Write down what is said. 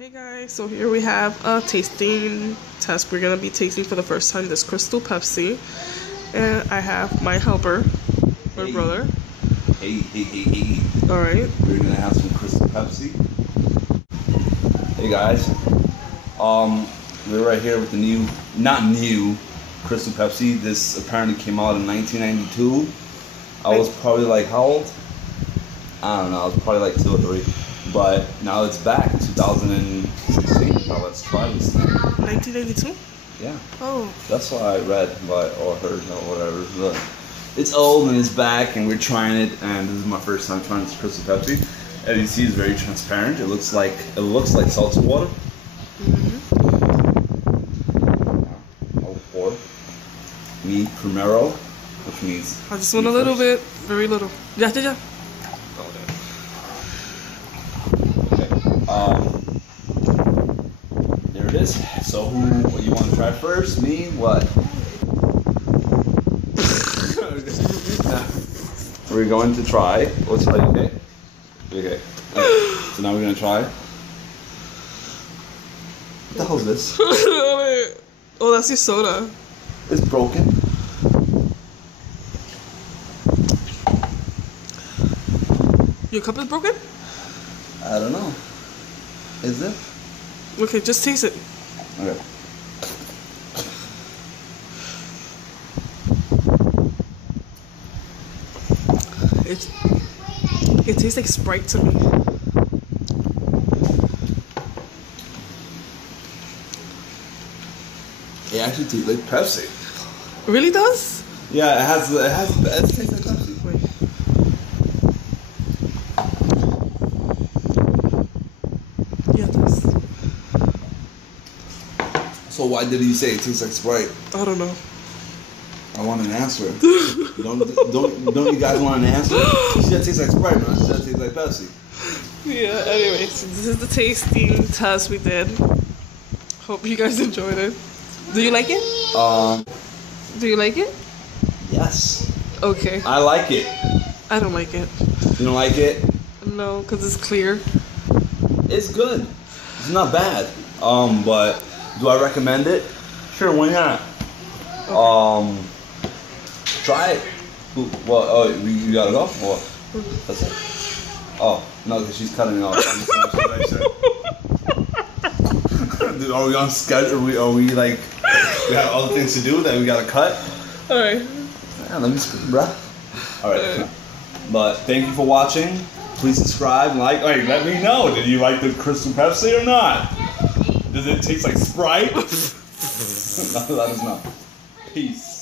Hey guys, so here we have a tasting test. We're gonna be tasting for the first time this Crystal Pepsi, and I have my helper, my brother. Hey. All right. We're gonna have some Crystal Pepsi. Hey guys, we're right here with the not new Crystal Pepsi. This apparently came out in 1992. I was probably like, how old? I don't know. I was probably like 2 or 3. But now it's back, 2016. Now let's try this thing. 1982? Yeah. Oh. That's what I read or heard or whatever. But it's old and it's back, and we're trying it. And this is my first time trying this Crystal Pepsi. As you see, it's very transparent. It looks like salted water. I'll pour me primero, which means I just want a little bit, very little. Yeah. There it is. So what you want to try first? Me? What? We're going to try. What's right? Okay. Okay. So now we're gonna try. What the hell is this? Oh, that's your soda. It's broken. Your cup is broken? I don't know. Is it? Okay, just taste it. Okay. It tastes like Sprite to me. It actually tastes like Pepsi. It really does? Yeah, it tastes like Pepsi. Wait. Yeah, it does. So why did you say it tastes like Sprite? I don't know. I want an answer. don't you guys want an answer? She said it tastes like Sprite, man. She said it tastes like Pepsi. Yeah, anyway, so this is the tasting test we did. Hope you guys enjoyed it. Do you like it? Do you like it? Yes. Okay. I like it. I don't like it. You don't like it? No, because it's clear. It's good. It's not bad. But do I recommend it? Sure, why not? Okay. Try it. Well, oh, you gotta go? What? That's it. Oh, no, because she's cutting me off. Dude, are we on schedule? Are we like, we have other things to do that we gotta cut? Alright. Yeah, let me speak, bruh. Alright. But thank you for watching. Please subscribe, like. Hey, let me know. Did you like the Crystal Pepsi or not? Does it taste like Sprite? Let us know. Peace.